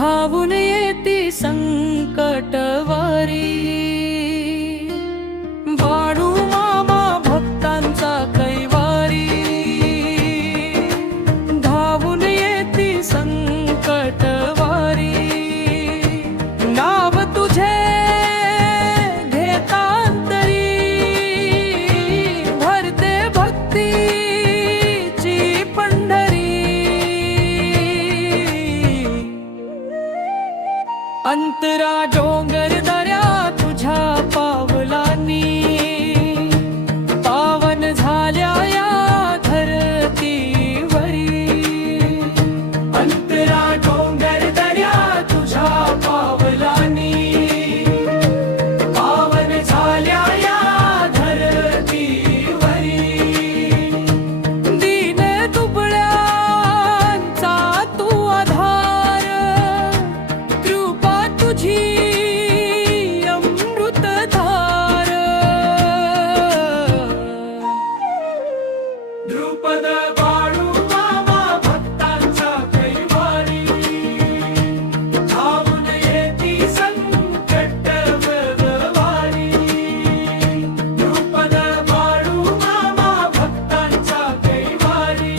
धावून येती संकटवारी। बाळू मामा भक्तांचा कैवारी, धावून येती संकटवारी। नाव तुझे घेतांतरी, भरते भक्तीची पंढरी। अंतरा डोंगर दऱ्या तुझ्या पावलांनी, पावन झाल्या या धरतीवरी। अंतरा डोंगर दऱ्या तुझ्या पावलांनी, पावन झाल्या या धरतीवरी। दीन दुबळ्यांचा तू आधार, कृपा तुझी अमृतधार। द्रुपद बाळू मामा भक्तांचा कैवारी, धावून येती संकटवारी। द्रुपद बाळू मामा भक्तांचा कैवारी,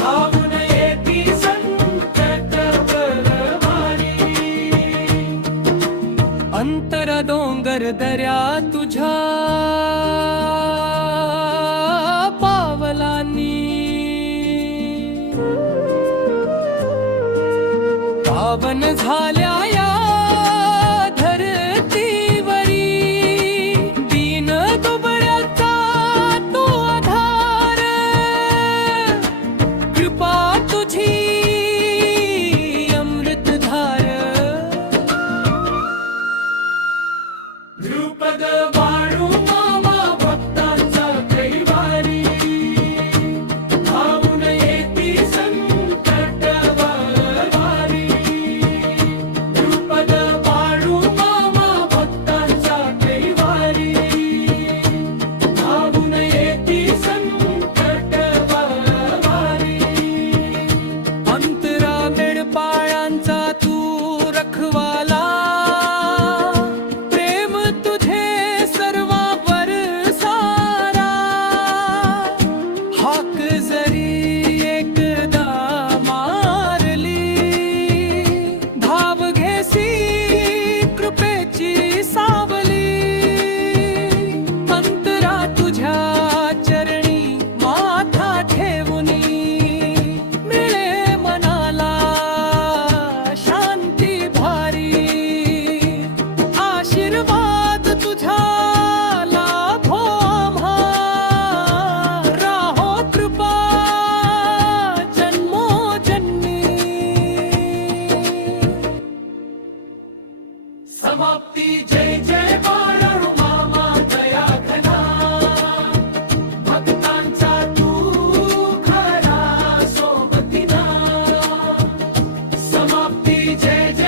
धावून येती संकटवारी। अंतर डोंगर दऱ्या तुझ्या पावलांनी, पावन झाल्या या धरतीवरी। दीन दुबळ्याचा तू आधार, कृपा तुझी अमृतधार। द्रुपद बाळू मामा भक्तांचा कैवारी, धावून येती संकटवारी। द्रुपद बाळू मामा भक्तांचा कैवारी, धावून येती संकटवारी। अंतरा मेंढपाळांचा तू रखवाला, हाक जरी एकदा मारली, धाव घेसी कृपेची सावली। अंतरा तुझ्या चरणी माथा ठेवूनी, मिळे मनाला शांती भारी। आशीर्वाद तुझा लाभो आम्हा, राहो कृपा जन्मोजन्मी। समाप्ती जय जय बाळू मामा दया घना, भक्तांचा तू खरा सोबतीना। समाप्ती जय जय